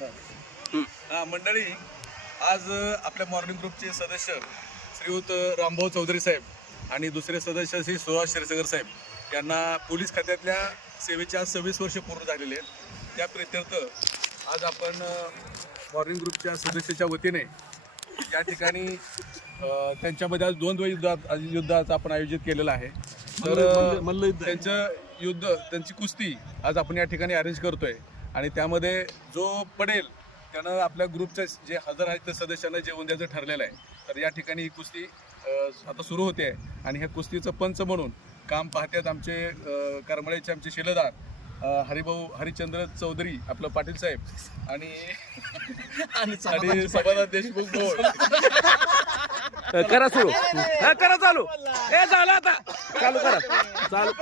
मंडळी, आज आपल्या मॉर्निंग ग्रुपचे सदस्य श्रीयुत रामभाऊ चौधरी साहेब आणि दुसरे सदस्य श्री सुहास क्षीरसागर साहेब यांना पोलीस खात्यातल्या सेवेच्या 26 वर्ष पूर्ण झालेले आहेत. त्या प्रित्यर्थ आज आपण मॉर्निंग ग्रुपच्या सदस्याच्या वतीने या ठिकाणी त्यांच्यामध्ये आज द्वंद्व युद्धाचं आपण आयोजित केलेलं आहे. तर त्यांची कुस्ती आज आपण या ठिकाणी अरेंज करतोय आणि त्यामध्ये जो पडेल त्यानं आपल्या ग्रुपच्या जे हजर आहेत त्या सदस्यांना जेवण द्यायचं ठरलेलं आहे. तर या ठिकाणी ही कुस्ती आता सुरू होते आणि ह्या कुस्तीचं पंच म्हणून काम पाहतात आमचे करमळेचे आमचे शिलेदार हरिभाऊ हरिचंद्र चौधरी आपलं पाटील साहेब आणि समाधान देशमुख करा सुरू, करा चालू. हे झालं आता, चालू करा, चालू.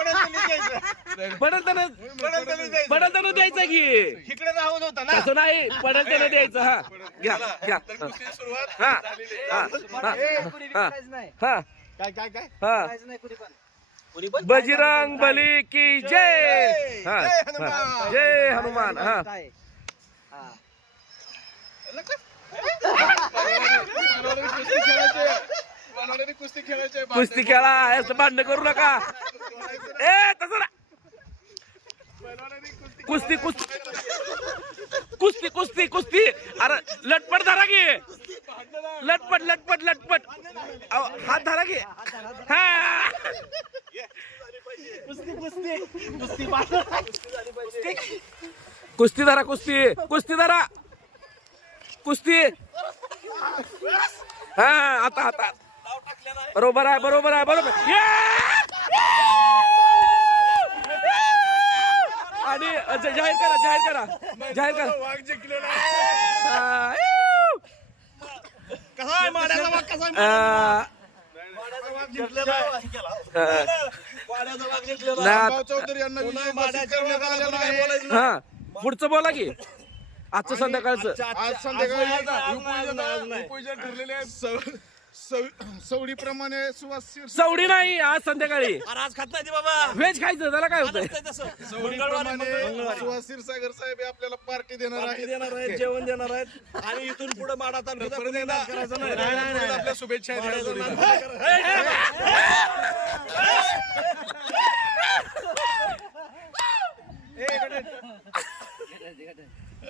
पडेल त्यानं द्यायचं की इकडे राहून होता ना, तसं नाही, पडेल त्यानं द्यायचं. हा घ्या घ्या. हा हा काय काय काय हा. बजरंग बली की जय. हा जय हनुमान. हा कुस्ती खेळा, याचं भांडण करू नका. ए तसं ना, कुस्ती कुस्ती कुस्ती कुस्ती कुस्ती. अरे लटपट धरा की, लटपट लटपट लटपट. हात धरा की. हा कुस्ती धरा, कुस्ती कुस्ती धरा, कुस्ती. हा आता आता बरोबर आहे, बरोबर आहे, बरोबर. आणि जाहीर करा, जाहीर करा, जाहीर करा. वाघ जिंकलेला हा पुढचं बोला की. आजचं संध्याकाळचं आज संध्याकाळी ठरलेले आहे. सवडीप्रमाणे सवडी नाही, आज संध्याकाळी आज खात नाही बाबा, व्हेज खायचं. त्याला काय होतंय? सुहास क्षीरसागर साहेब आपल्याला पार्टी देणार आहेत, जेवण देणार आहेत आणि इथून पुढे माडा तालुक्यात करायचं नाही. आपल्या शुभेच्छा आहेत.